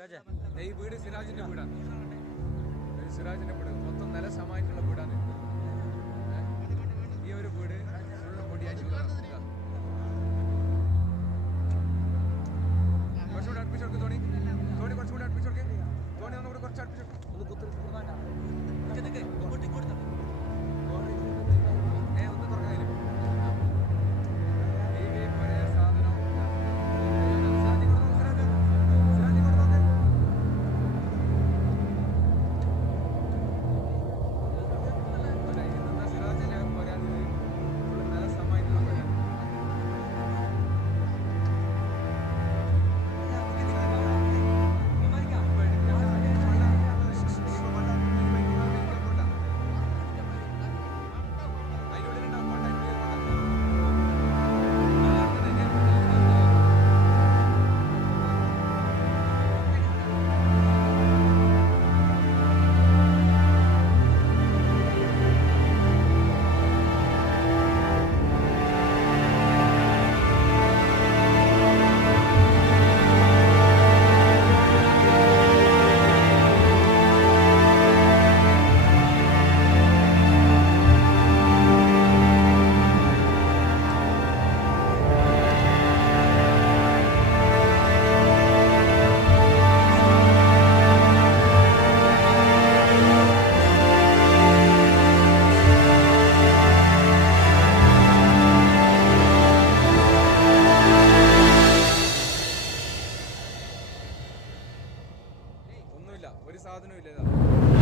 ഈ വീട് സിറാജിന്റെ വീടാണ്. സിറാജിന്റെ വീട് മൊത്തം നില സമായിട്ടുള്ള വീടാണ്. ഈ ഒരു വീട് ഫുള്ള് പൊടിയായിട്ടുള്ളതാണ്. കുറച്ചുകൂടെ അടുപ്പിച്ചോർക്ക് തോണി കുറച്ചുകൂടെ അടുപ്പിച്ചോർക്ക് തോണി ഒന്നുകൂടെ കുറച്ച് അടുപ്പിച്ചോർക്ക് ഒന്ന് തുറക്കാതില്ല. ഈ പഴയ സാധനം ഒരു സാധനവും ഇല്ല.